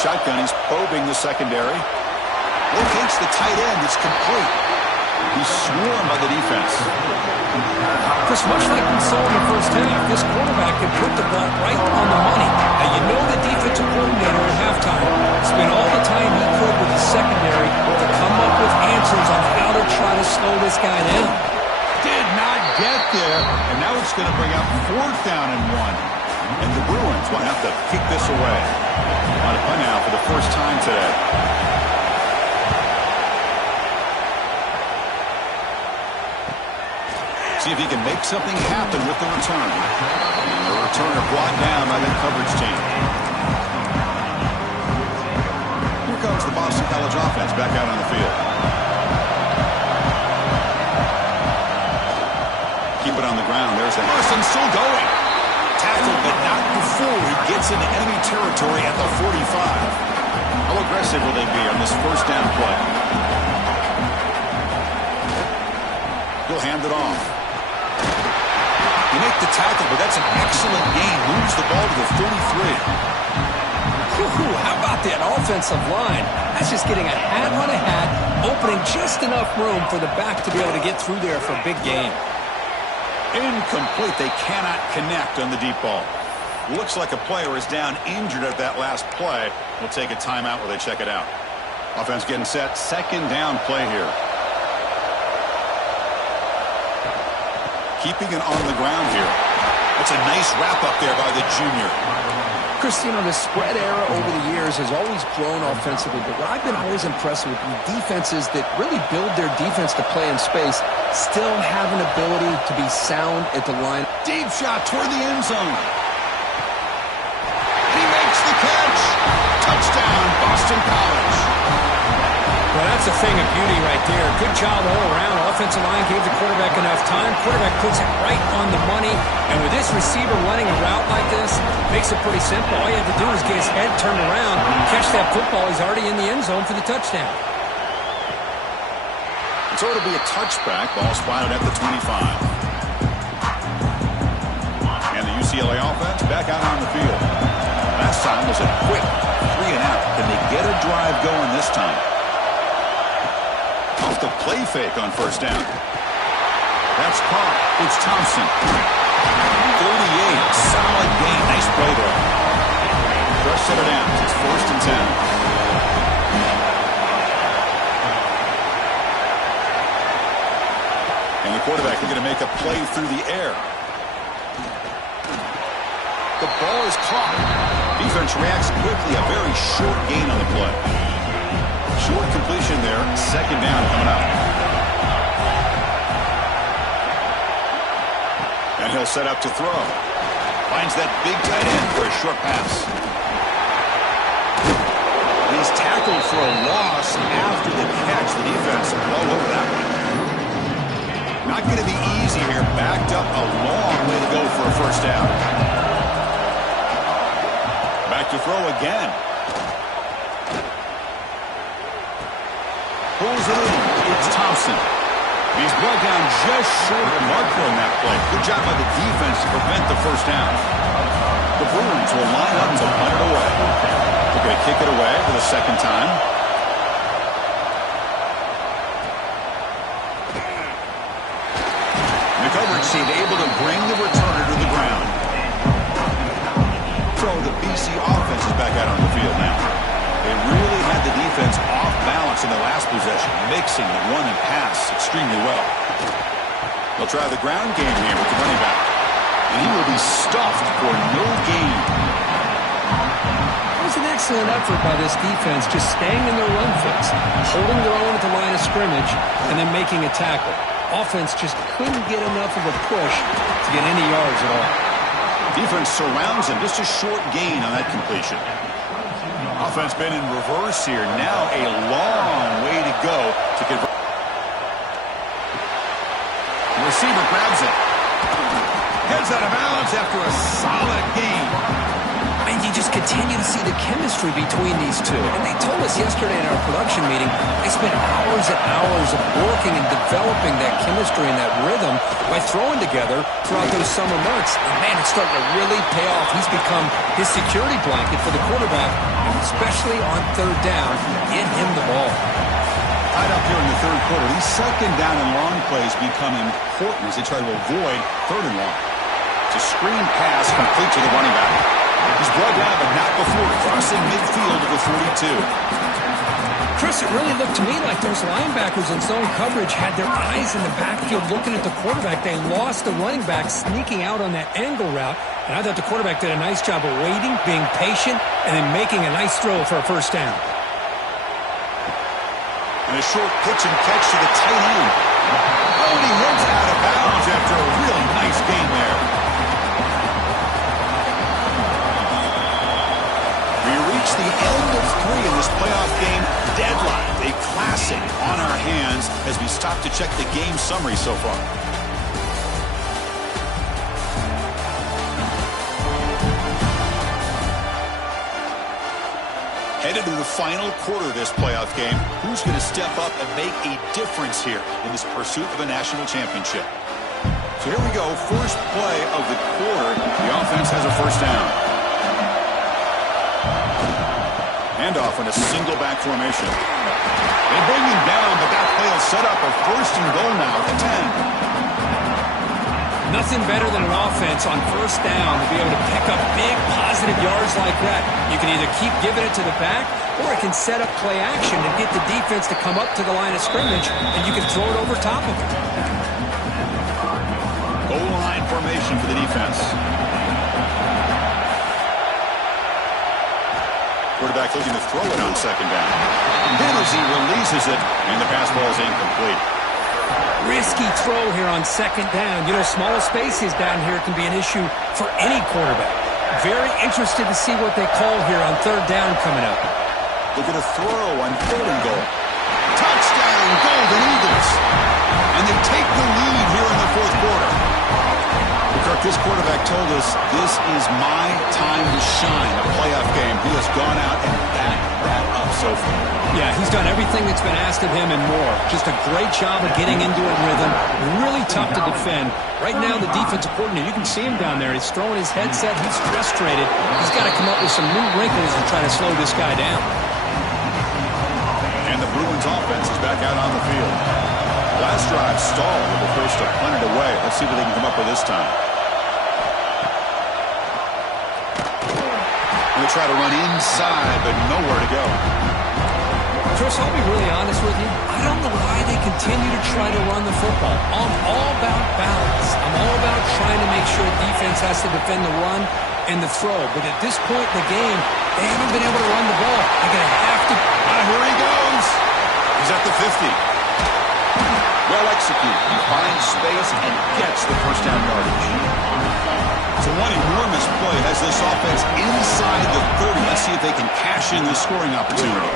shotgun. He's probing the secondary. Locates the tight end. It's complete. He's swarmed by the defense. Chris, much like we saw in the first half, this quarterback can put the ball right on the money. Now, you know the defensive coordinator at halftime spent all the time he could with the secondary to come up with answers on how to try to slow this guy down. Did not get there, and now it's going to bring up 4th down and 1. And the Bruins will have to kick this away. On a punt now for the first time today. See if he can make something happen with the return. And the returner brought down by that coverage team. Here comes the Boston College offense back out on the field. Keep it on the ground. There's the Boston still going. Tackled, but not before he gets into enemy territory at the 45. How aggressive will they be on this first down play? He'll hand it off. You make the tackle, but that's an excellent gain. Moves the ball to the 33. How about that offensive line? That's just getting a hat on a hat, opening just enough room for the back to be able to get through there for a big gain. Incomplete. They cannot connect on the deep ball. Looks like a player is down injured at that last play. We'll take a timeout where they check it out. Offense getting set. 2nd down play here. Keeping it on the ground here. That's a nice wrap up there by the junior. Chris, you know, the spread era over the years has always grown offensively, but what I've been always impressed with defenses that really build their defense to play in space still have an ability to be sound at the line. Deep shot toward the end zone. He makes the catch. Touchdown, Boston College. Well, that's a thing of beauty right there. Good job all around. Offensive line gave the quarterback enough time. Quarterback puts it right on the money. And with this receiver running a route like this, makes it pretty simple. All you have to do is get his head turned around, catch that football. He's already in the end zone for the touchdown. So it'll be a touchback. Ball spotted at the 25. And the UCLA offense back out on the field. Last time was a quick 3 and out. Can they get a drive going this time? Off the play fake on first down. That's caught. It's Thompson. 38. Solid gain. Nice play there. First set of downs. It's 1st and 10. And the quarterback is going to make a play through the air. The ball is caught. Defense reacts quickly. A very short gain on the play. Short completion there. 2nd down coming up. And he'll set up to throw. Finds that big tight end for a short pass. And he's tackled for a loss after the catch. The defense all over that one. Not going to be easy here. Backed up a long way to go for a first down. Back to throw again. Pulls it in. It's Thompson. He's brought down just short of marker on that play. Good job by the defense to prevent the first down. The Bruins will line up to punt it away. They're going to kick it away for the 2nd time. The coverage team able to bring the returner to the ground. So the BC offense is back out on the field now. They really had the defense off balance in the last possession, mixing the run and pass extremely well. They'll try the ground game here with the running back. And he will be stuffed for no gain. It was an excellent effort by this defense, just staying in their run fix, holding their own at the line of scrimmage, and then making a tackle. Offense just couldn't get enough of a push to get any yards at all. Defense surrounds him. Just a short gain on that completion. Offense been in reverse here. Now a long way to go to convert. The receiver grabs it. Heads out of bounds after a solid gain. And you just just continue to see the chemistry between these two. And they told us yesterday in our production meeting, they spent hours and hours of working and developing that chemistry and that rhythm by throwing together throughout those summer months. And man, it's starting to really pay off. He's become his security blanket for the quarterback, and especially on third down, get him the ball. Tied up here in the third quarter, these second down and long plays become important as they try to avoid third and long. It's a screen pass complete to the running back. He's brought down, but not before crossing midfield of the 42. Chris, it really looked to me like those linebackers in zone coverage had their eyes in the backfield looking at the quarterback. They lost the running back sneaking out on that angle route, and I thought the quarterback did a nice job of waiting, being patient, and then making a nice throw for a first down. And a short pitch and catch to the tight end. Oh, and he heads out of bounds after a really nice gain there. We reach the end of 3 in this playoff game deadline. A classic on our hands as we stop to check the game summary so far. Headed to the final quarter of this playoff game, who's going to step up and make a difference here in this pursuit of a national championship? So here we go, first play of the quarter. The offense has a first down. Handoff in a single back formation. They bring him down, but that play will set up a first and goal now at the 10. Nothing better than an offense on first down to be able to pick up big positive yards like that. You can either keep giving it to the back, or it can set up play action and get the defense to come up to the line of scrimmage, and you can throw it over top of it. Goal line formation for the defense. Quarterback looking to throw it on second down. And then as he releases it, and the pass ball is incomplete. Risky throw here on second down. You know, small spaces down here can be an issue for any quarterback. Very interested to see what they call here on third down coming up. Look at a throw on third and goal. Touchdown, Golden Eagles. And they take the lead here in the fourth quarter. Kirk, this quarterback told us this is my time to shine, a playoff game. He has gone out and backed that up so far. Yeah, he's done everything that's been asked of him and more. Just a great job of getting into a rhythm. Really tough to defend. Right now, the defensive coordinator, you can see him down there. He's throwing his headset. He's frustrated. He's got to come up with some new wrinkles to try to slow this guy down. And the Bruins offense is back out on the field. Last drive stalled with the first to punt it away. Let's see what they can come up with this time. They try to run inside, but nowhere to go. Chris, I'll be really honest with you. I don't know why they continue to try to run the football. I'm all about balance. I'm all about trying to make sure defense has to defend the run and the throw. But at this point in the game, they haven't been able to run the ball. They're going to have to. Here he goes. He's at the 50. Well executed. He finds space and gets the first down yardage. So one enormous play has this offense inside the 30. Let's see if they can cash in this scoring opportunity.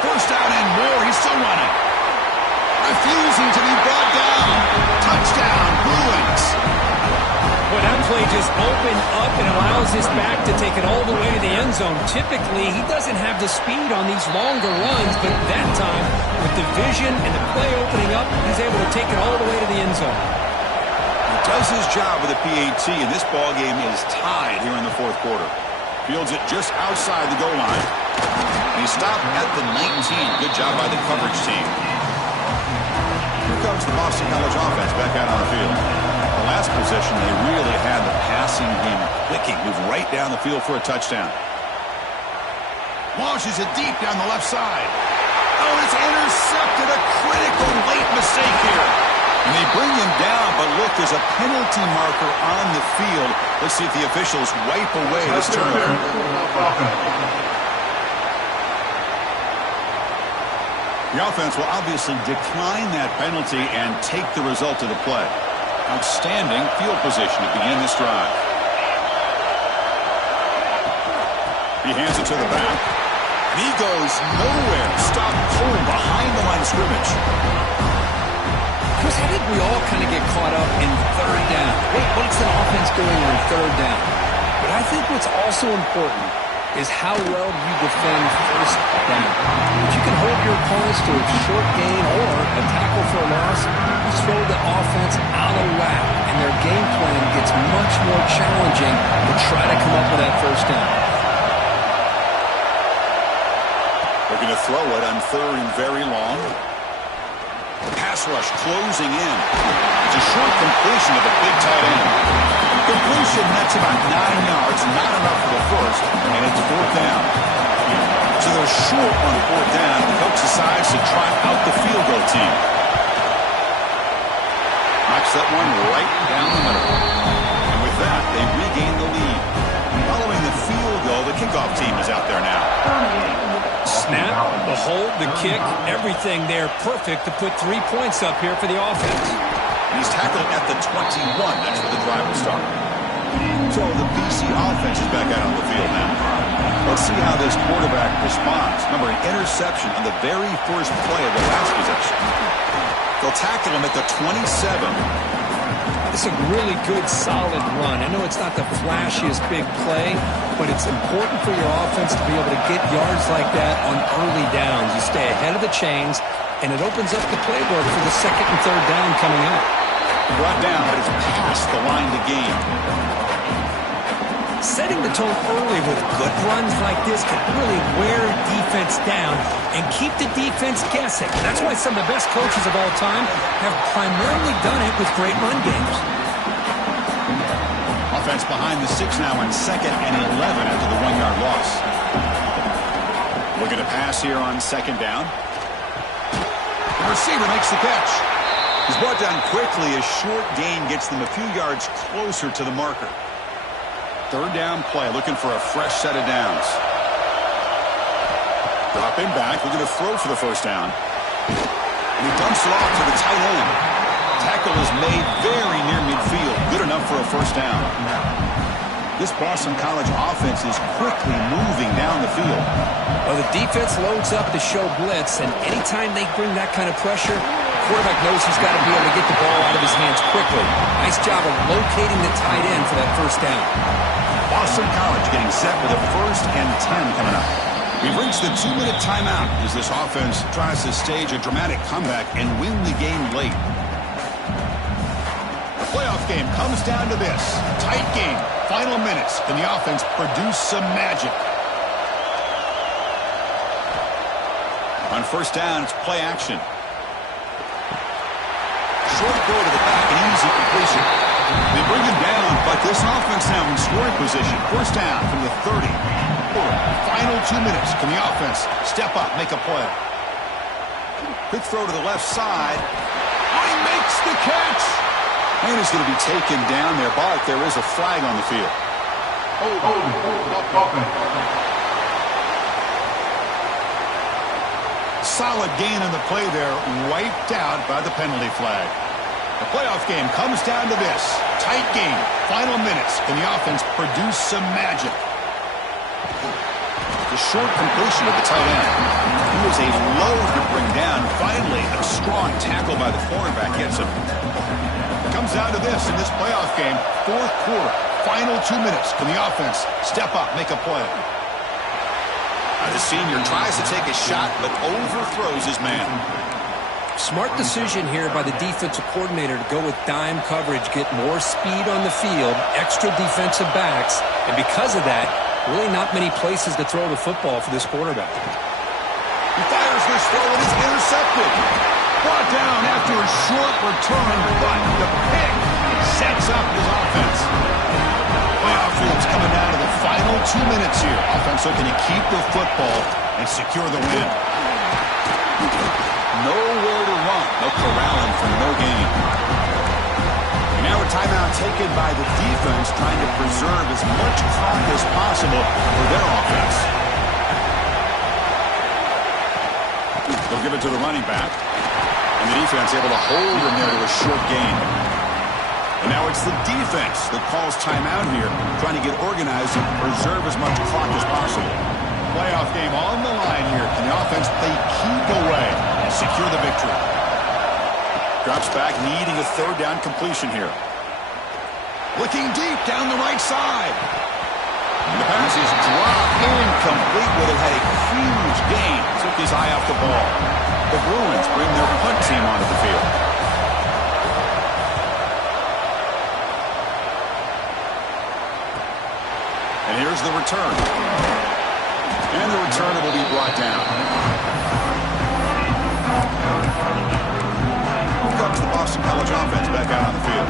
First down and more. He's still running. Refusing to be brought down. Touchdown, Bruins. Well, that play just opened up and allows this back to take it all the way to the end zone. Typically, he doesn't have the speed on these longer runs, but that time, with the vision and the play opening up, he's able to take it all the way to the end zone. He does his job with a PAT, and this ball game is tied here in the fourth quarter. Fields it just outside the goal line. And he stopped at the 19. Good job by the coverage team. Here comes the Boston College offense back out on the field. The last possession, they really had the passing game clicking. Moved right down the field for a touchdown. Launches it deep down the left side. Oh, it's intercepted. A critical late mistake here. And they bring him down, but look, there's a penalty marker on the field. Let's see if the officials wipe away this turnover. The offense will obviously decline that penalty and take the result of the play. Outstanding field position to begin this drive. He hands it to the back. And he goes nowhere. Stopped cold behind the line of scrimmage. Chris, I think we all kind of get caught up in third down. What's the offense doing on third down? But I think what's also important is how well you defend first down. If you can hold your opponents to a short gain or a tackle for a loss, you throw the offense out of whack, and their game plan gets much more challenging to try to come up with that first down. They're going to throw it on 3rd and very long. The pass rush closing in. It's a short completion of a big tight end. Completion, that's about 9 yards, not enough for the first, and it's 4th down. So they're short on 4th down. The coach decides to try out the field goal team. Knocks that one right down the middle. And with that, they regain the lead. Following the field goal, the kickoff team is out there now. Snap, the hold, the kick, everything there perfect to put 3 points up here for the offense. He's tackled at the 21. That's where the drive will start. So the BC offense is back out on the field now. Let's see how this quarterback responds. Remember, an interception on the very first play of the last possession. They'll tackle him at the 27. It's a really good, solid run. I know it's not the flashiest big play, but it's important for your offense to be able to get yards like that on early downs. You stay ahead of the chains, and it opens up the playbook for the 2nd and 3rd down coming up. Brought down, but it's past the line to gain. Setting the tone early with good runs like this can really wear defense down and keep the defense guessing. That's why some of the best coaches of all time have primarily done it with great run games. Offense behind the 6 now on 2nd and 11 after the 1-yard loss. Looking to pass here on 2nd down. The receiver makes the catch. He's brought down quickly. A short gain gets them a few yards closer to the marker. 3rd down play, looking for a fresh set of downs. Dropping back, looking to throw for the 1st down. And he dumps it off to the tight end. Tackle is made very near midfield. Good enough for a 1st down. This Boston College offense is quickly moving down the field. Well, the defense loads up to show blitz, and anytime they bring that kind of pressure, the quarterback knows he's got to be able to get the ball out of his hands quickly. Nice job of locating the tight end for that 1st down. Boston College getting set with a 1st and 10 coming up. We've reached the 2-minute timeout as this offense tries to stage a dramatic comeback and win the game late. The playoff game comes down to this. Tight game. Final minutes. Can the offense produce some magic? On 1st down, it's play action. Short throw to the back, an easy completion. They bring him down, but this offense now in scoring position. 1st down from the 30. Final 2 minutes. Can the offense step up, make a play? Quick throw to the left side. Oh, he makes the catch. And he's going to be taken down there, but there is a flag on the field. Solid gain on the play there, wiped out by the penalty flag. The playoff game comes down to this. Tight game, final minutes. Can the offense produce some magic? The short completion of the tight end. He was a load to bring down. Finally, a strong tackle by the cornerback gets him. It comes down to this in this playoff game. 4th quarter, final 2 minutes. Can the offense step up, make a play? The senior tries to take a shot, but overthrows his man. Smart decision here by the defensive coordinator to go with dime coverage, get more speed on the field, extra defensive backs, and because of that, really not many places to throw the football for this quarterback. He fires this throw and it's intercepted. Brought down after a short return, but the pick sets up his offense. Playoff field's coming down to the final 2 minutes here. Offense looking to keep the football and secure the win. Nowhere to run. No corralling for no gain. And now a timeout taken by the defense, trying to preserve as much clock as possible for their offense. They'll give it to the running back. And the defense able to hold him there to a short gain. And now it's the defense that calls timeout here, trying to get organized and preserve as much clock as possible. Playoff game on the line here. Can the offense play keep away and secure the victory? Drops back, needing a 3rd down completion here. Looking deep down the right side. And the pass is dropped incomplete. Would have had a huge gain. Took his eye off the ball. The Bruins bring their punt team onto the field. And here's the return. And the returner will be brought down. Here comes the Boston College offense back out on the field.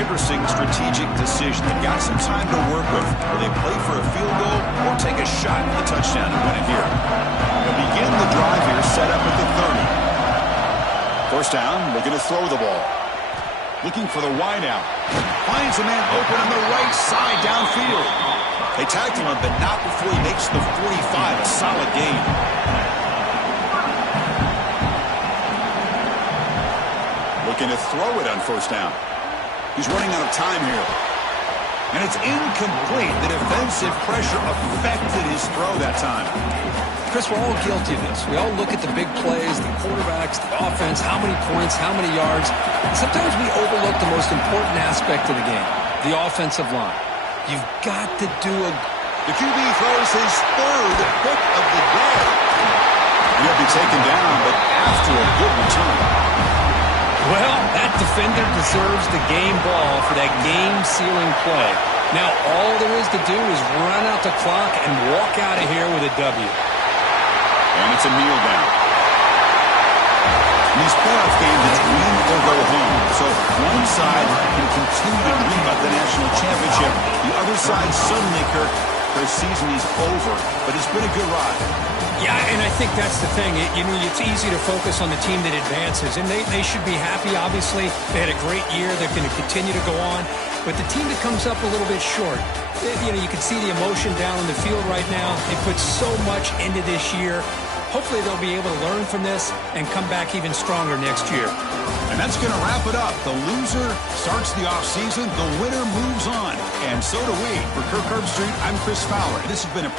Interesting strategic decision. They've got some time to work with. Will they play for a field goal or take a shot at the touchdown and win it here? They'll begin the drive here, set up at the 30. First down, they're going to throw the ball. Looking for the wide out. Finds a man open on the right side downfield. They tackle him, but not before he makes the 45, a solid gain. Looking to throw it on first down. He's running out of time here. And it's incomplete. The defensive pressure affected his throw that time. Chris, we're all guilty of this. We all look at the big plays, the quarterbacks, the offense, how many points, how many yards. Sometimes we overlook the most important aspect of the game, the offensive line. You've got to do The QB throws his third pick of the day. He'll be taken down, but after a good return. Well, that defender deserves the game ball for that game-sealing play. Now, all there is to do is run out the clock and walk out of here with a W. And it's a kneel down. In these playoff games, it's win or go home. So one side can continue to dream about the national championship. The other side suddenly, Kirk, their season is over. But it's been a good ride. Yeah, and I think that's the thing. It's easy to focus on the team that advances, and they should be happy, obviously. They had a great year. They're going to continue to go on. But the team that comes up a little bit short, you can see the emotion down on the field right now. They put so much into this year. Hopefully they'll be able to learn from this and come back even stronger next year. And that's going to wrap it up. The loser starts the offseason. The winner moves on. And so do we. For Kirk Herbstreit, I'm Chris Fowler. This has been a